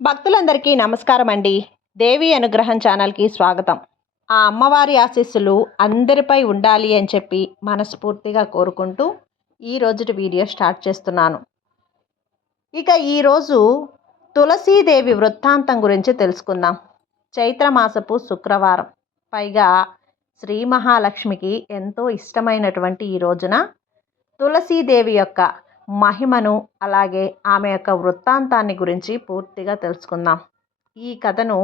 భక్తులందరికీ నమస్కారం అండి. దేవి అనుగ్రహం ఛానల్కి స్వాగతం. ఆ అమ్మవారి ఆశీస్సులు అందరిపై ఉండాలి అని చెప్పి మనస్ఫూర్తిగా కోరుకుంటూ ఈ రోజుటి వీడియో స్టార్ట్ చేస్తున్నాను. ఇక ఈరోజు తులసీదేవి వృత్తాంతం గురించి తెలుసుకుందాం. చైత్రమాసపు శుక్రవారం, పైగా శ్రీ మహాలక్ష్మికి ఎంతో ఇష్టమైనటువంటి ఈ రోజున తులసీదేవి యొక్క మహిమను, అలాగే ఆమె యొక్క వృత్తాంతాన్ని గురించి పూర్తిగా తెలుసుకుందాం. ఈ కథను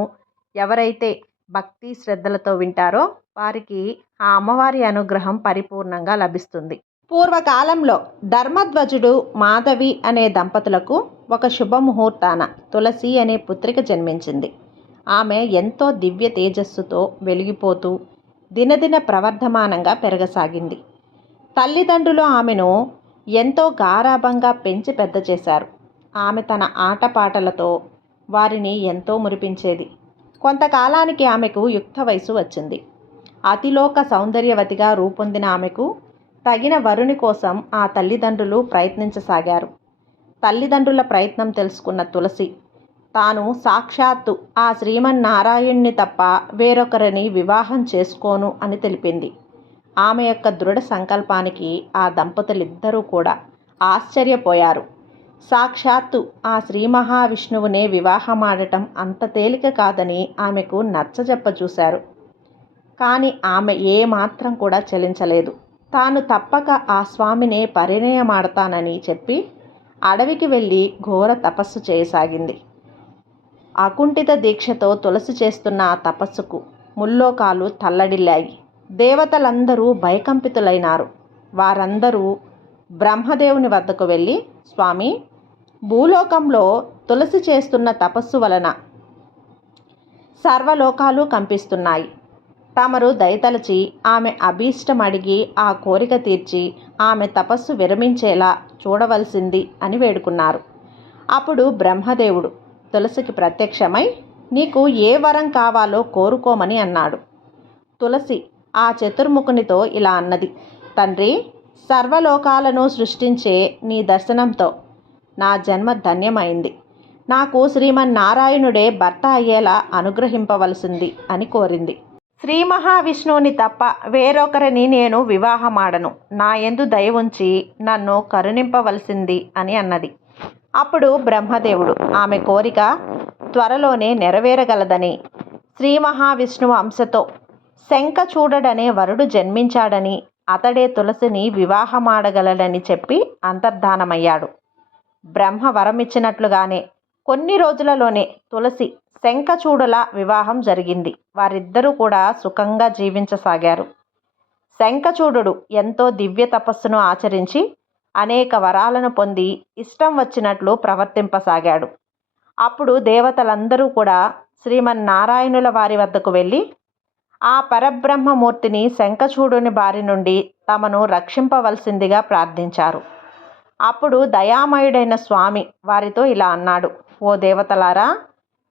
ఎవరైతే భక్తి శ్రద్ధలతో వింటారో వారికి ఆ అమ్మవారి అనుగ్రహం పరిపూర్ణంగా లభిస్తుంది. పూర్వకాలంలో ధర్మధ్వజుడు, మాధవి అనే దంపతులకు ఒక శుభముహూర్తాన తులసి అనే పుత్రిక జన్మించింది. ఆమె ఎంతో దివ్య తేజస్సుతో వెలిగిపోతూ దినదిన ప్రవర్ధమానంగా పెరగసాగింది. తల్లిదండ్రులు ఆమెను ఎంతో గారాబంగా పెంచి పెద్ద చేశారు. ఆమె తన ఆటపాటలతో వారిని ఎంతో మురిపించేది. కొంతకాలానికి ఆమెకు యుక్త వయసు వచ్చింది. అతిలోక సౌందర్యవతిగా రూపొందిన ఆమెకు తగిన వరుని కోసం ఆ తల్లిదండ్రులు ప్రయత్నించసాగారు. తల్లిదండ్రుల ప్రయత్నం తెలుసుకున్న తులసి తాను సాక్షాత్తు ఆ శ్రీమన్నారాయణ్ణి తప్ప వేరొకరిని వివాహం చేసుకోను అని తెలిపింది. ఆమె యొక్క దృఢ సంకల్పానికి ఆ దంపతులిద్దరూ కూడా ఆశ్చర్యపోయారు. సాక్షాత్తు ఆ శ్రీ మహావిష్ణువునే వివాహమాడటం అంత తేలిక కాదని ఆమెకు నచ్చజెప్ప చూశారు. కానీ ఆమె ఏమాత్రం కూడా చలించలేదు. తాను తప్పక ఆ స్వామినే పరిణయమాడతానని చెప్పి అడవికి వెళ్ళి ఘోర తపస్సు చేయసాగింది. అకుంఠిత దీక్షతో తులసి చేస్తున్న ఆ తపస్సుకు ముల్లోకాలు తల్లడిల్లాయి. దేవతలందరూ భయకంపితులైనారు. వారందరూ బ్రహ్మదేవుని వద్దకు వెళ్ళి, స్వామి, భూలోకంలో తులసి చేస్తున్న తపస్సు వలన సర్వలోకాలు కంపిస్తున్నాయి. తమరు దయతలచి ఆమె అభీష్టం అడిగి ఆ కోరిక తీర్చి ఆమె తపస్సు విరమించేలా చూడవలసింది అని వేడుకున్నారు. అప్పుడు బ్రహ్మదేవుడు తులసికి ప్రత్యక్షమై నీకు ఏ వరం కావాలో కోరుకోమని అన్నాడు. తులసి ఆ చతుర్ముఖునితో ఇలా అన్నది, తండ్రి, సర్వలోకాలను సృష్టించే నీ దర్శనంతో నా జన్మ ధన్యమైంది. నాకు శ్రీమన్నారాయణుడే భర్త అయ్యేలా అనుగ్రహింపవలసింది అని కోరింది. శ్రీ మహావిష్ణువుని తప్ప వేరొకరిని నేను వివాహమాడను. నా యందు దయ ఉంచి నన్ను కరుణింపవలసింది అని అన్నది. అప్పుడు బ్రహ్మదేవుడు ఆమె కోరిక త్వరలోనే నెరవేరగలదని, శ్రీ మహావిష్ణువు అంశతో శంఖచూడడనే వరుడు జన్మించాడని, అతడే తులసిని వివాహమాడగలడని చెప్పి అంతర్ధానమయ్యాడు. బ్రహ్మ వరమిచ్చినట్లుగానే కొన్ని రోజులలోనే తులసి శంఖచూడుల వివాహం జరిగింది. వారిద్దరూ కూడా సుఖంగా జీవించసాగారు. శంఖచూడు ఎంతో దివ్య తపస్సును ఆచరించి అనేక వరాలను పొంది ఇష్టం వచ్చినట్లు ప్రవర్తింపసాగాడు. అప్పుడు దేవతలందరూ కూడా శ్రీమన్నారాయణుల వారి వద్దకు వెళ్ళి ఆ పరబ్రహ్మమూర్తిని శంఖచూడుని బారి నుండి తమను రక్షింపవలసిందిగా ప్రార్థించారు. అప్పుడు దయామయుడైన స్వామి వారితో ఇలా అన్నాడు, ఓ దేవతలారా,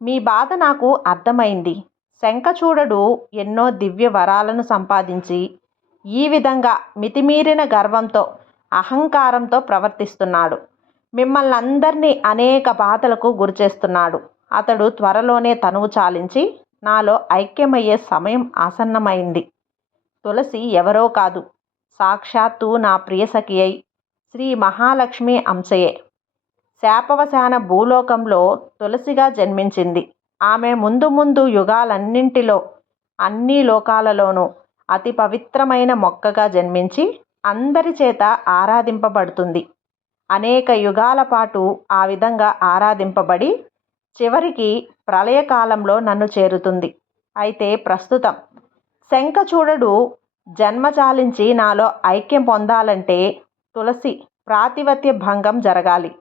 మీ బాధ నాకు అర్థమైంది. శంఖచూడు ఎన్నో దివ్య వరాలను సంపాదించి ఈ విధంగా మితిమీరిన గర్వంతో, అహంకారంతో ప్రవర్తిస్తున్నాడు. మిమ్మల్ని అందరినీ అనేక బాధలకు గురిచేస్తున్నాడు. అతడు త్వరలోనే తనువు చాలించి నాలో ఐక్యమయ్యే సమయం ఆసన్నమైంది. తులసి ఎవరో కాదు, సాక్షాత్తు నా ప్రియసఖి అయి శ్రీ మహాలక్ష్మి అంశయే. శాపవశాన భూలోకంలో తులసిగా జన్మించింది. ఆమె ముందు ముందు యుగాలన్నింటిలో, అన్ని లోకాలలోనూ అతి పవిత్రమైన మొక్కగా జన్మించి అందరి చేత ఆరాధింపబడుతుంది. అనేక యుగాల పాటు ఆ విధంగా ఆరాధింపబడి చివరికి ప్రళయకాలంలో నన్ను చేరుతుంది. అయితే ప్రస్తుతం శంఖచూడు జన్మ చాలించి నాలో ఐక్యం పొందాలంటే తులసి ప్రాతిపత్య భంగం జరగాలి.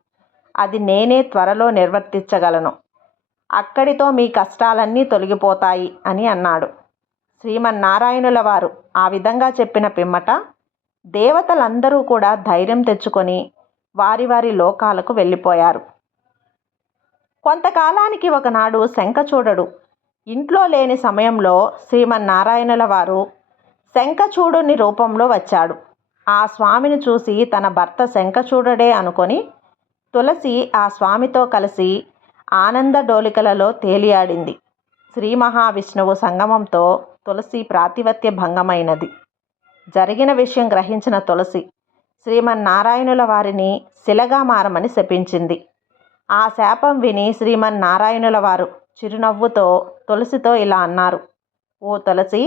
అది నేనే త్వరలో నిర్వర్తించగలను. అక్కడితో మీ కష్టాలన్నీ తొలగిపోతాయి అని అన్నాడు. శ్రీమన్నారాయణుల వారు ఆ విధంగా చెప్పిన పిమ్మట దేవతలందరూ కూడా ధైర్యం తెచ్చుకొని వారి వారి లోకాలకు వెళ్ళిపోయారు. కొంతకాలానికి ఒకనాడు శంఖచూడు ఇంట్లో లేని సమయంలో శ్రీమన్నారాయణుల వారు శంఖచూడుని రూపంలో వచ్చాడు. ఆ స్వామిని చూసి తన భర్త శంఖచూడుడే అనుకొని తులసి ఆ స్వామితో కలిసి ఆనంద డోలికలలో తేలియాడింది. శ్రీ మహావిష్ణువు సంగమంతో తులసి ప్రాతిపత్య భంగమైనది. జరిగిన విషయం గ్రహించిన తులసి శ్రీమన్నారాయణుల వారిని శిలగా మారమని శపించింది. ఆ శాపం విని శ్రీమన్నారాయణుల వారు చిరునవ్వుతో తులసితో ఇలా అన్నారు: ఓ తులసి,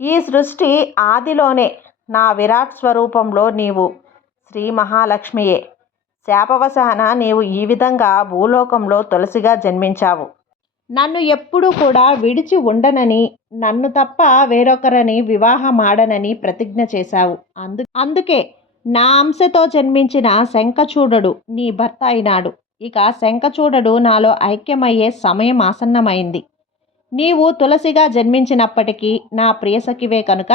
ఈ సృష్టి ఆదిలోనే నా విరాట్ స్వరూపంలో నీవు శ్రీ మహాలక్ష్మియే. శాపవశాన నీవు ఈ విధంగా భూలోకంలో తులసిగా జన్మించావు. నన్ను ఎప్పుడూ కూడా విడిచి ఉండనని, నన్ను తప్ప వేరొకరిని వివాహమాడనని ప్రతిజ్ఞ చేశావు. అందుకే నా అంశతో జన్మించిన శంఖచూడుడు నీ భర్త అయినాడు. ఇక శంఖచూడుడు నాలో ఐక్యమయ్యే సమయం ఆసన్నమైంది. నీవు తులసిగా జన్మించినప్పటికీ నా ప్రియసఖివే కనుక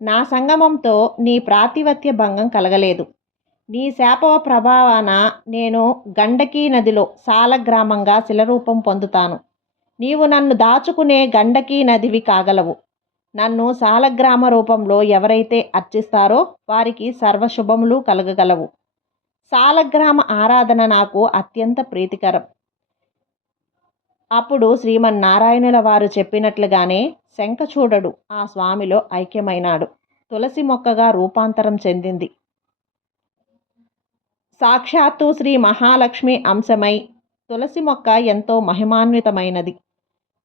నా సంగమంతో నీ ప్రాతిపత్య భంగం కలగలేదు. నీ శాప ప్రభావాన నేను గండకీ నదిలో సాలగ్రామంగా శిలరూపం పొందుతాను. నీవు నన్ను దాచుకునే గండకీ నదివి కాగలవు. నన్ను సాలగ్రామ రూపంలో ఎవరైతే అర్చిస్తారో వారికి సర్వశుభములు కలగగలవు. సాలగ్రామ ఆరాధన నాకు అత్యంత ప్రీతికరం. అప్పుడు శ్రీమన్నారాయణుల వారు చెప్పినట్లుగానే శంఖచూడుడు ఆ స్వామిలో ఐక్యమైనాడు. తులసి మొక్కగా రూపాంతరం చెందింది. సాక్షాత్తు శ్రీ మహాలక్ష్మి అంశమై తులసి మొక్క ఎంతో మహిమాన్వితమైనది.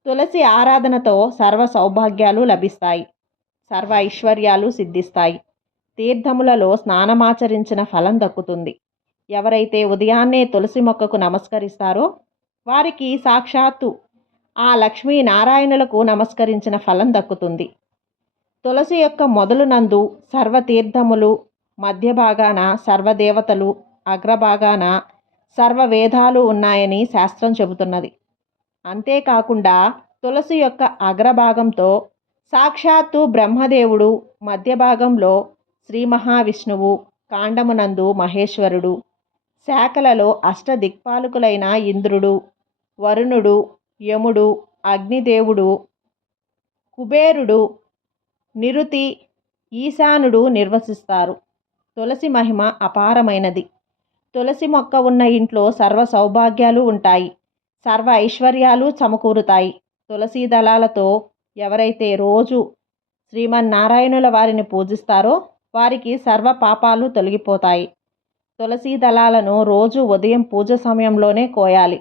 తులసి ఆరాధనతో సర్వ సౌభాగ్యాలు లభిస్తాయి, సర్వ ఐశ్వర్యాలు సిద్ధిస్తాయి. తీర్థములలో స్నానమాచరించిన ఫలం దక్కుతుంది. ఎవరైతే ఉదయాన్నే తులసి మొక్కకు నమస్కరిస్తారో వారికి సాక్షాత్తు ఆ లక్ష్మీనారాయణులకు నమస్కరించిన ఫలం దక్కుతుంది. తులసి యొక్క మొదలు నందు సర్వతీర్థములు, మధ్య భాగాన సర్వదేవతలు, అగ్రభాగాన సర్వవేదాలు ఉన్నాయని శాస్త్రం చెబుతున్నది. అంతేకాకుండా తులసి యొక్క అగ్రభాగంతో సాక్షాత్తు బ్రహ్మదేవుడు, మధ్య భాగంలో శ్రీ మహావిష్ణువు, కాండమునందు మహేశ్వరుడు, శాఖలలో అష్టదిక్పాలకులైన ఇంద్రుడు, వరుణుడు, యముడు, అగ్నిదేవుడు, కుబేరుడు, నిరుతి, ఈశానుడు నిర్వసిస్తారు. తులసి మహిమ అపారమైనది. తులసి మొక్క ఉన్న ఇంట్లో సర్వ సౌభాగ్యాలు ఉంటాయి, సర్వ ఐశ్వర్యాలు సమకూరుతాయి. తులసీ దళాలతో ఎవరైతే రోజు శ్రీమన్నారాయణుల వారిని పూజిస్తారో వారికి సర్వ పాపాలు తొలగిపోతాయి. తులసీ దళాలను రోజు ఉదయం పూజ సమయంలోనే కోయాలి.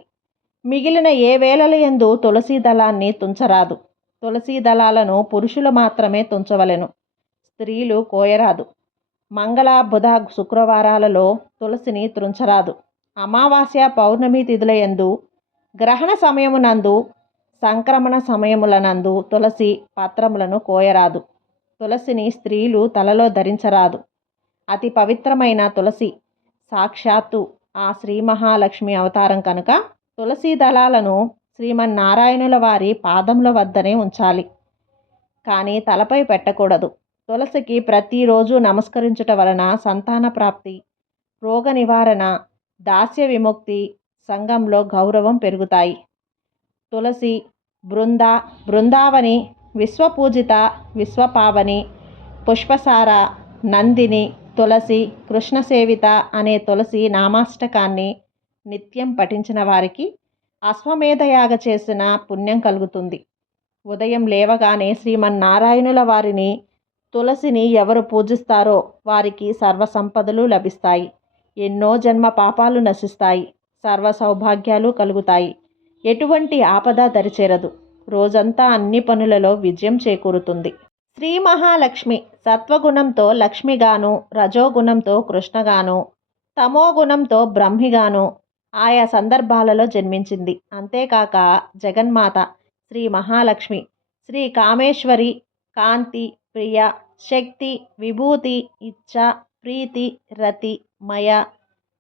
మిగిలిన ఏ వేళల యందు తులసీ దళాన్ని తుంచరాదు. తులసీ దళాలను పురుషులు మాత్రమే తుంచవలెను, స్త్రీలు కోయరాదు. మంగళ, బుధ, శుక్రవారాలలో తులసిని త్రుంచరాదు. అమావాస్య, పౌర్ణమి తిథుల యందు, గ్రహణ సమయమునందు, సంక్రమణ సమయములనందు తులసి పత్రములను కోయరాదు. తులసిని స్త్రీలు తలలో ధరించరాదు. అతి పవిత్రమైన తులసి సాక్షాత్తు ఆ శ్రీ మహాలక్ష్మి అవతారం కనుక తులసీ దళాలను శ్రీమన్నారాయణుల వారి పాదముల వద్దనే ఉంచాలి, కానీ తలపై పెట్టకూడదు. తులసికి ప్రతిరోజు నమస్కరించుట వలన సంతాన ప్రాప్తి, రోగ నివారణ, దాస్య విముక్తి, సంఘంలో గౌరవం పెరుగుతాయి. తులసి బృందావని, విశ్వపూజిత, విశ్వపావని, పుష్పసార, నందిని, తులసి, కృష్ణసేవిత అనే తులసి నామాష్టకాన్ని నిత్యం పఠించిన వారికి అశ్వమేధయాగ చేసిన పుణ్యం కలుగుతుంది. ఉదయం లేవగానే శ్రీమన్నారాయణుల వారిని, తులసిని ఎవరు పూజిస్తారో వారికి సర్వ సంపదలు లభిస్తాయి. ఎన్నో జన్మ పాపాలు నశిస్తాయి, సర్వ సౌభాగ్యాలు కలుగుతాయి. ఎటువంటి ఆపద దరిచేరదు. రోజంతా అన్ని పనులలో విజయం చేకూరుతుంది. శ్రీ మహాలక్ష్మి సత్వగుణంతో లక్ష్మిగాను, రజోగుణంతో కృష్ణగాను, తమోగుణంతో బ్రహ్మిగాను ఆయా సందర్భాలలో జన్మించింది. అంతేకాక జగన్మాత శ్రీ మహాలక్ష్మి శ్రీ కామేశ్వరి, కాంతి, ప్రియ, శక్తి, విభూతి, ఇచ్ఛ, ప్రీతి, రతి, మయ,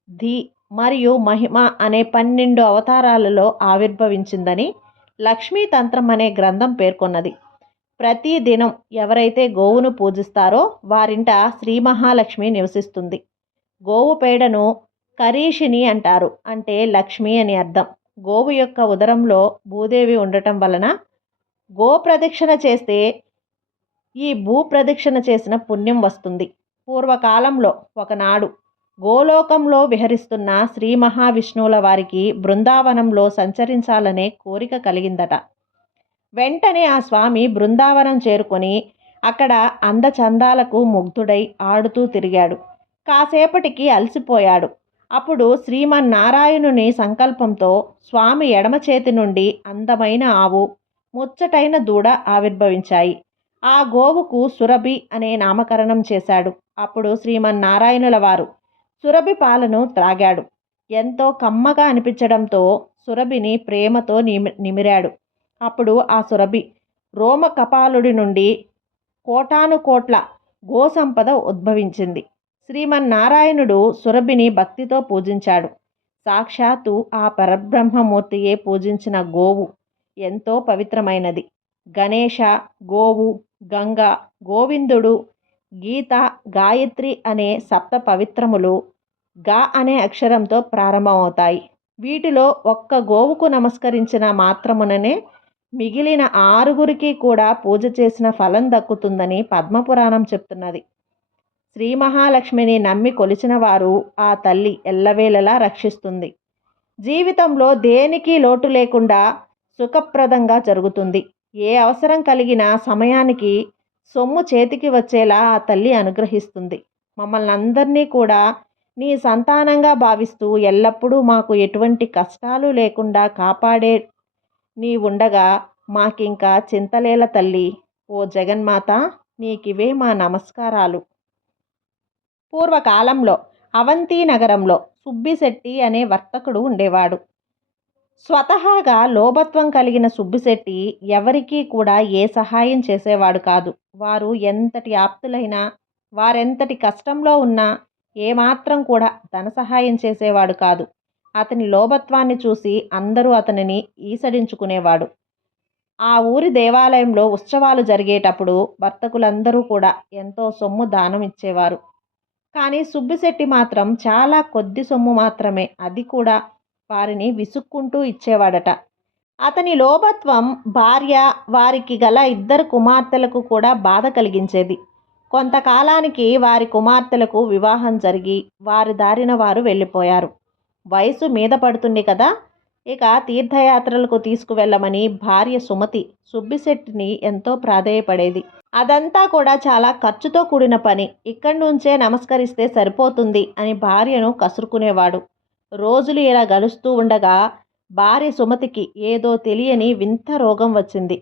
ధి మరియు మహిమ అనే 12 అవతారాలలో ఆవిర్భవించిందని లక్ష్మీ తంత్రం అనే గ్రంథం పేర్కొన్నది. ప్రతి దినం ఎవరైతే గోవును పూజిస్తారో వారింట శ్రీ మహాలక్ష్మి నివసిస్తుంది. గోవు పేడను కరీషిని అంటారు, అంటే లక్ష్మి అని అర్థం. గోవు యొక్క ఉదరంలో భూదేవి ఉండటం వలన గో ప్రదక్షిణ చేస్తే ఈ భూ ప్రదక్షిణ చేసిన పుణ్యం వస్తుంది. పూర్వకాలంలో ఒకనాడు గోలోకంలో విహరిస్తున్న శ్రీ మహావిష్ణువుల వారికి బృందావనంలో సంచరించాలనే కోరిక కలిగిందట. వెంటనే ఆ స్వామి బృందావనం చేరుకొని అక్కడ అందచందాలకు ముగ్ధుడై ఆడుతూ తిరిగాడు. కాసేపటికి అలసిపోయాడు. అప్పుడు శ్రీమన్నారాయణుని సంకల్పంతో స్వామి ఎడమ చేతి నుండి అందమైన ఆవు, ముచ్చటైన దూడ ఆవిర్భవించాయి. ఆ గోవుకు సురభి అనే నామకరణం చేశాడు. అప్పుడు శ్రీమన్నారాయణుల వారు సురభి పాలను త్రాగాడు. ఎంతో కమ్మగా అనిపించడంతో సురభిని ప్రేమతో నిమిరాడు. అప్పుడు ఆ సురభి రోమ కపాలుడి నుండి కోటానుకోట్ల గోసంపద ఉద్భవించింది. శ్రీమన్నారాయణుడు సురభిని భక్తితో పూజించాడు. సాక్షాత్తు ఆ పరబ్రహ్మమూర్తియే పూజించిన గోవు ఎంతో పవిత్రమైనది. గణేశ, గోవు, గంగ, గోవిందుడు, గీత, గాయత్రి అనే సప్త పవిత్రములు గా అనే అక్షరంతో ప్రారంభమవుతాయి. వీటిలో ఒక్క గోవుకు నమస్కరించిన మాత్రముననే మిగిలిన 6గురికి కూడా పూజ చేసిన ఫలం దక్కుతుందని పద్మపురాణం చెప్తున్నది. శ్రీ మహాలక్ష్మిని నమ్మి కొలిచిన వారు ఆ తల్లి ఎల్లవేళలా రక్షిస్తుంది. జీవితంలో దేనికి లోటు లేకుండా సుఖప్రదంగా జరుగుతుంది. ఏ అవసరం కలిగిన సమయానికి సొమ్ము చేతికి వచ్చేలా ఆ తల్లి అనుగ్రహిస్తుంది. మమ్మల్ని అందరినీ కూడా నీ సంతానంగా భావిస్తూ ఎల్లప్పుడూ మాకు ఎటువంటి కష్టాలు లేకుండా కాపాడే నీ ఉండగా మాకింకా చింతలేల తల్లి. ఓ జగన్మాత, నీకివే మా నమస్కారాలు. పూర్వకాలంలో అవంతి నగరంలో సుబ్బిశెట్టి అనే వర్తకుడు ఉండేవాడు. స్వతహాగా లోభత్వం కలిగిన సుబ్బిశెట్టి ఎవరికీ కూడా ఏ సహాయం చేసేవాడు కాదు. వారు ఎంతటి ఆప్తులైనా, వారెంతటి కష్టంలో ఉన్నా ఏమాత్రం కూడా ధన సహాయం చేసేవాడు కాదు. అతని లోభత్వాన్ని చూసి అందరూ అతనిని ఈసడించుకునేవాడు. ఆ ఊరి దేవాలయంలో ఉత్సవాలు జరిగేటప్పుడు వర్తకులందరూ కూడా ఎంతో సొమ్ము దానం ఇచ్చేవారు. కానీ సుబ్బిశెట్టి మాత్రం చాలా కొద్ది సొమ్ము మాత్రమే, అది కూడా వారిని విసుక్కుంటూ ఇచ్చేవాడట. అతని లోభత్వం భార్య, వారికి గల 2 కుమార్తెలకు కూడా బాధ కలిగించేది. కొంతకాలానికి వారి కుమార్తెలకు వివాహం జరిగి వారి దారిన వారు వెళ్ళిపోయారు. వయసు మీద పడుతుంది కదా, ఇక తీర్థయాత్రలకు తీసుకువెళ్ళమని భార్య సుమతి సుబ్బిశెట్టిని ఎంతో ప్రాధేయపడేది. అదంతా కూడా చాలా ఖర్చుతో కూడిన పని, ఇక్కడి నుంచే నమస్కరిస్తే సరిపోతుంది అని భార్యను కసురుకునేవాడు. రోజులు ఇలా గడుస్తూ ఉండగా భార్య సుమతికి ఏదో తెలియని వింత రోగం వచ్చింది.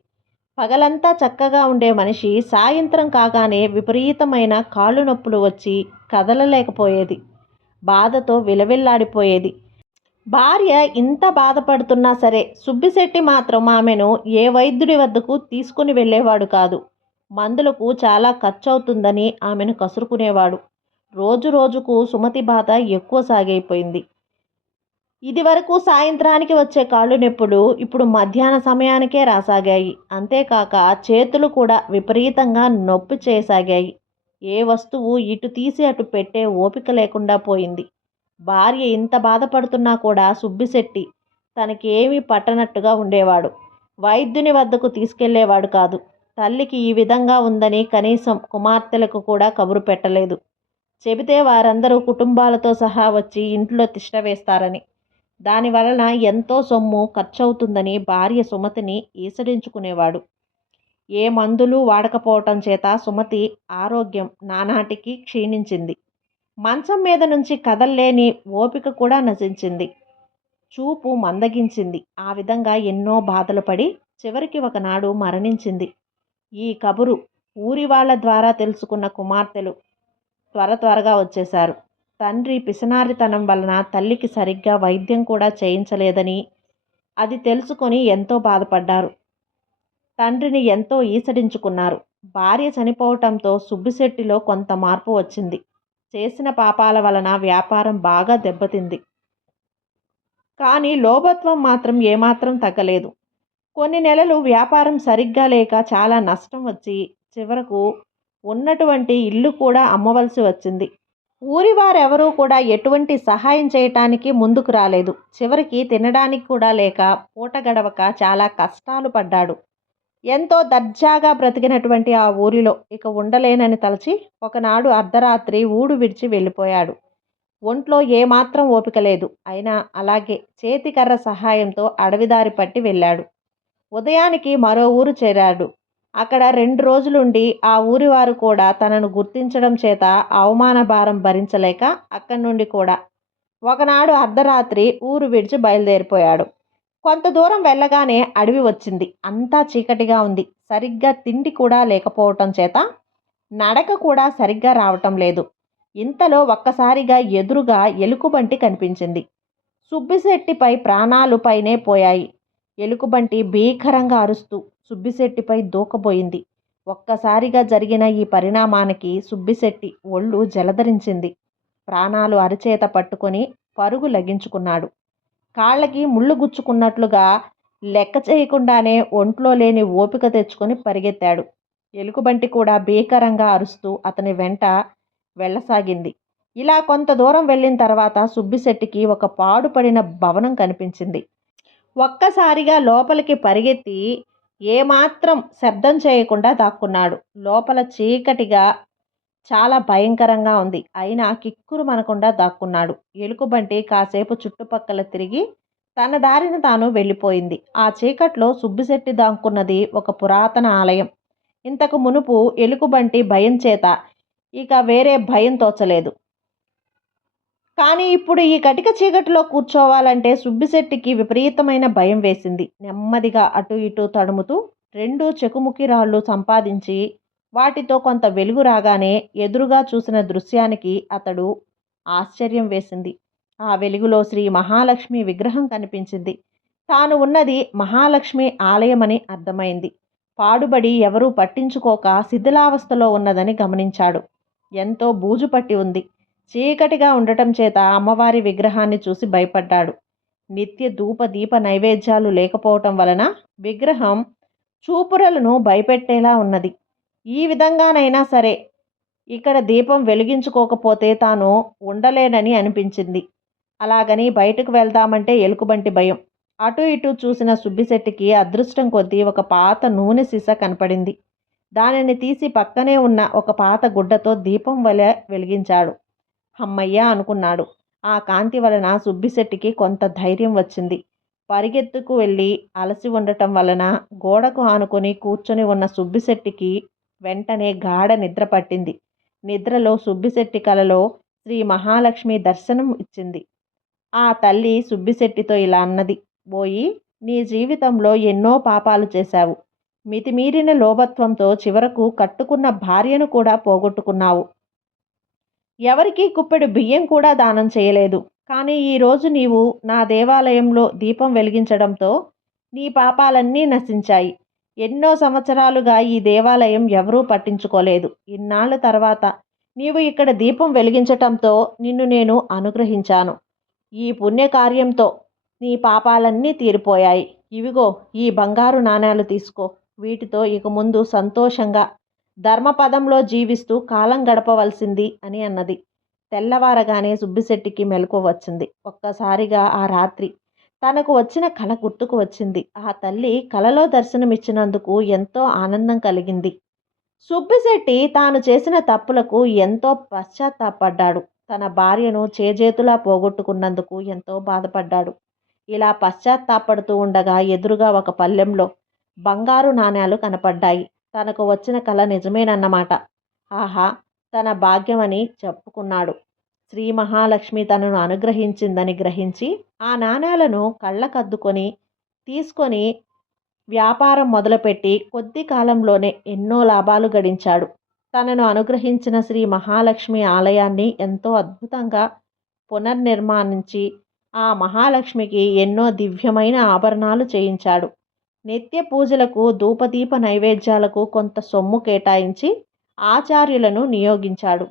పగలంతా చక్కగా ఉండే మనిషి సాయంత్రం కాగానే విపరీతమైన కాళ్ళు నొప్పులు వచ్చి కదలలేకపోయేది. బాధతో విలవిల్లాడిపోయేది. భార్య ఇంత బాధపడుతున్నా సరే సుబ్బిశెట్టి మాత్రం ఆమెను ఏ వైద్యుడి వద్దకు తీసుకుని వెళ్ళేవాడు కాదు. మందులకు చాలా ఖర్చు అవుతుందని ఆమెను కసురుకునేవాడు. రోజు రోజుకు సుమతి బాధ ఎక్కువ సాగైపోయింది. ఇది వరకు సాయంత్రానికి వచ్చే కాళ్ళు నొప్పులు ఇప్పుడు మధ్యాహ్న సమయానికే రాసాగాయి. అంతేకాక చేతులు కూడా విపరీతంగా నొప్పి చేయసాగాయి. ఏ వస్తువు ఇటు తీసి అటు పెట్టే ఓపిక లేకుండా పోయింది. భార్య ఇంత బాధపడుతున్నా కూడా సుబ్బిశెట్టి తనకి ఏమీ పట్టనట్టుగా ఉండేవాడు. వైద్యుని వద్దకు తీసుకెళ్లేవాడు కాదు. తల్లికి ఈ విధంగా ఉందని కనీసం కుమార్తెలకు కూడా కబురు పెట్టలేదు. చెబితే వారందరూ కుటుంబాలతో సహా వచ్చి ఇంట్లో తిష్ట వేస్తారని, దానివలన ఎంతో సొమ్ము ఖర్చవుతుందని భార్య సుమతిని ఈసడించుకునేవాడు. ఏ మందులు వాడకపోవటం చేత సుమతి ఆరోగ్యం నానాటికి క్షీణించింది. మంచం మీద నుంచి కదల్లేని ఓపిక కూడా నశించింది. చూపు మందగించింది. ఆ విధంగా ఎన్నో బాధలు పడి చివరికి ఒకనాడు మరణించింది. ఈ కబురు ఊరి వాళ్ళ ద్వారా తెలుసుకున్న కుమార్తెలు త్వరగా వచ్చేశారు. తండ్రి పిసినారితనం వలన తల్లికి సరిగ్గా వైద్యం కూడా చేయించలేదని అది తెలుసుకొని ఎంతో బాధపడ్డారు. తండ్రిని ఎంతో ఈసడించుకున్నారు. భార్య చనిపోవటంతో సుబ్బిశెట్టిలో కొంత మార్పు వచ్చింది. చేసిన పాపాల వలన వ్యాపారం బాగా దెబ్బతింది. కానీ లోభత్వం మాత్రం ఏమాత్రం తగ్గలేదు. కొన్ని నెలలు వ్యాపారం సరిగ్గా లేక చాలా నష్టం వచ్చి చివరకు ఉన్నటువంటి ఇల్లు కూడా అమ్మవలసి వచ్చింది. ఊరి వారెవరూ కూడా ఎటువంటి సహాయం చేయటానికి ముందుకు రాలేదు. చివరికి తినడానికి కూడా లేక పూట గడవక చాలా కష్టాలు పడ్డాడు. ఎంతో దర్జాగా బ్రతికినటువంటి ఆ ఊరిలో ఇక ఉండలేనని తలచి ఒకనాడు అర్ధరాత్రి ఊడు విడిచి వెళ్ళిపోయాడు. ఒంట్లో ఏమాత్రం ఓపిక లేదు. అయినా అలాగే చేతికర్ర సహాయంతో అడవిదారి పట్టి వెళ్ళాడు. ఉదయానికి మరో ఊరు చేరాడు. అక్కడ 2 రోజులుండి ఆ ఊరివారు కూడా తనను గుర్తించడం చేత అవమాన భారం భరించలేక అక్కడి నుండి కూడా ఒకనాడు అర్ధరాత్రి ఊరు విడిచి బయలుదేరిపోయాడు. కొంత దూరం వెళ్ళగానే అడవి వచ్చింది. అంతా చీకటిగా ఉంది. సరిగ్గా తిండి కూడా లేకపోవటం చేత నడక కూడా సరిగ్గా రావటం లేదు. ఇంతలో ఒక్కసారిగా ఎదురుగా ఎలుకబంటి కనిపించింది. సుబ్బిశెట్టిపై ప్రాణాలు పైనే పోయాయి. ఎలుకబంటి భీకరంగా అరుస్తూ సుబ్బిశెట్టిపై దూకబోయింది. ఒక్కసారిగా జరిగిన ఈ పరిణామానికి సుబ్బిశెట్టి ఒళ్ళు జలధరించింది. ప్రాణాలు అరచేత పట్టుకొని పరుగు లగించుకున్నాడు. కాళ్ళకి ముళ్ళు గుచ్చుకున్నట్లుగా లెక్క చేయకుండానే ఒంట్లో లేని ఓపిక తెచ్చుకొని పరిగెత్తాడు. ఎలుకబంటి కూడా భీకరంగా అరుస్తూ అతని వెంట వెళ్ళసాగింది. ఇలా కొంత దూరం వెళ్ళిన తర్వాత సుబ్బిశెట్టికి ఒక పాడుపడిన భవనం కనిపించింది. ఒక్కసారిగా లోపలికి పరిగెత్తి ఏమాత్రం శబ్దం చేయకుండా దాక్కున్నాడు. లోపల చీకటిగా చాలా భయంకరంగా ఉంది. అయినా కిక్కురు మనకుండా దాక్కున్నాడు. ఎలుకబంటి కాసేపు చుట్టుపక్కల తిరిగి తన దారిన తాను వెళ్ళిపోయింది. ఆ చీకట్లో సుబ్బిశెట్టి దాక్కున్నది ఒక పురాతన ఆలయం. ఇంతకు మునుపు ఎలుకబంటి భయం చేత ఇక వేరే భయం తోచలేదు. కానీ ఇప్పుడు ఈ కటిక చీకటిలో కూర్చోవాలంటే సుబ్బిశెట్టికి విపరీతమైన భయం వేసింది. నెమ్మదిగా అటు ఇటు తడుముతూ 2 చెకుముకి రాళ్ళు సంపాదించి వాటితో కొంత వెలుగు రాగానే ఎదురుగా చూసిన దృశ్యానికి అతడు ఆశ్చర్యం వేసింది. ఆ వెలుగులో శ్రీ మహాలక్ష్మి విగ్రహం కనిపించింది. తాను ఉన్నది మహాలక్ష్మి ఆలయమని అర్థమైంది. పాడుబడి ఎవరూ పట్టించుకోక శిథిలావస్థలో ఉన్నదని గమనించాడు. ఎంతో బూజు పట్టి ఉంది. చీకటిగా ఉండటం చేత అమ్మవారి విగ్రహాన్ని చూసి భయపడ్డాడు. నిత్య ధూప దీప నైవేద్యాలు లేకపోవటం వలన విగ్రహం చూపురలను భయపెట్టేలా ఉన్నది. ఈ విధంగానైనా సరే ఇక్కడ దీపం వెలిగించుకోకపోతే తాను ఉండలేనని అనిపించింది. అలాగని బయటకు వెళ్దామంటే ఎలుకబంటి భయం. అటు ఇటు చూసిన సుబ్బిశెట్టికి అదృష్టం కొద్దీ ఒక పాత నూనె సీసా కనపడింది. దానిని తీసి పక్కనే ఉన్న ఒక పాత గుడ్డతో దీపం వలె వెలిగించాడు. హమ్మయ్య అనుకున్నాడు. ఆ కాంతి వలన సుబ్బిశెట్టికి కొంత ధైర్యం వచ్చింది. పరిగెత్తుకు వెళ్ళి అలసి ఉండటం వలన గోడకు ఆనుకొని కూర్చొని ఉన్న సుబ్బిశెట్టికి వెంటనే గాఢ నిద్ర పట్టింది. నిద్రలో సుబ్బిశెట్టి కలలో శ్రీ మహాలక్ష్మి దర్శనం ఇచ్చింది. ఆ తల్లి సుబ్బిశెట్టితో ఇలా అన్నది: "బోయి, నీ జీవితంలో ఎన్నో పాపాలు చేశావు. మితిమీరిన లోభత్వంతో చివరకు కట్టుకున్న భార్యను కూడా పోగొట్టుకున్నావు. ఎవరికీ కుప్పెడు బియ్యం కూడా దానం చేయలేదు. కానీ ఈరోజు నీవు నా దేవాలయంలో దీపం వెలిగించడంతో నీ పాపాలన్నీ నశించాయి. ఎన్నో సంవత్సరాలుగా ఈ దేవాలయం ఎవరూ పట్టించుకోలేదు. ఇన్నాళ్ళ తర్వాత నీవు ఇక్కడ దీపం వెలిగించటంతో నిన్ను నేను అనుగ్రహించాను. ఈ పుణ్యకార్యంతో నీ పాపాలన్నీ తీరిపోయాయి. ఇవిగో ఈ బంగారు నాణేలు తీసుకో. వీటితో ఇక ముందు సంతోషంగా ధర్మపదంలో జీవిస్తూ కాలం గడపవలసింది" అని అన్నది. తెల్లవారగానే సుబ్బిశెట్టికి మెలకువ వచ్చింది. ఒక్కసారిగా ఆ రాత్రి తనకు వచ్చిన కల గుర్తుకు వచ్చింది. ఆ తల్లి కలలో దర్శనమిచ్చినందుకు ఎంతో ఆనందం కలిగింది. సుబ్బిశెట్టి తాను చేసిన తప్పులకు ఎంతో పశ్చాత్తాపడ్డాడు. తన భార్యను చేజేతులా పోగొట్టుకున్నందుకు ఎంతో బాధపడ్డాడు. ఇలా పశ్చాత్తాపడుతూ ఉండగా ఎదురుగా ఒక పళ్ళెంలో బంగారు నాణేలు కనపడ్డాయి. తనకు వచ్చిన కల నిజమేనన్నమాట. ఆహా, తన భాగ్యమని చెప్పుకున్నాడు. శ్రీ మహాలక్ష్మి తనను అనుగ్రహించిందని గ్రహించి ఆ నాణేలను కళ్ళకద్దుకొని తీసుకొని వ్యాపారం మొదలుపెట్టి కొద్ది కాలంలోనే ఎన్నో లాభాలు గడించాడు. తనను అనుగ్రహించిన శ్రీ మహాలక్ష్మి ఆలయాన్ని ఎంతో అద్భుతంగా పునర్నిర్మాణించి ఆ మహాలక్ష్మికి ఎన్నో దివ్యమైన ఆభరణాలు చేయించాడు. నిత్య పూజలకు ధూపదీప నైవేద్యాలకు కొంత సొమ్ము కేటాయించి ఆచార్యులను నియోగించాడు.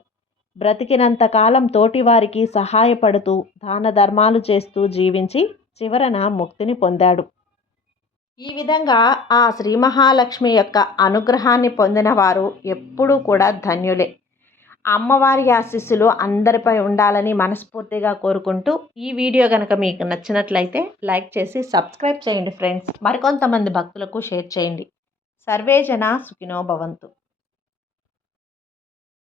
బ్రతికినంతకాలం తోటివారికి సహాయపడుతూ దాన ధర్మాలు చేస్తూ జీవించి చివరన ముక్తిని పొందాడు. ఈ విధంగా ఆ శ్రీ మహాలక్ష్మి యొక్క అనుగ్రహాన్ని పొందిన వారు ఎప్పుడూ కూడా ధన్యులే. అమ్మవారి ఆశీస్సులు అందరిపై ఉండాలని మనస్ఫూర్తిగా కోరుకుంటూ, ఈ వీడియో కనుక మీకు నచ్చినట్లయితే లైక్ చేసి సబ్స్క్రైబ్ చేయండి ఫ్రెండ్స్. మరికొంతమంది భక్తులకు షేర్ చేయండి. సర్వే జన సుఖినో భవంతు.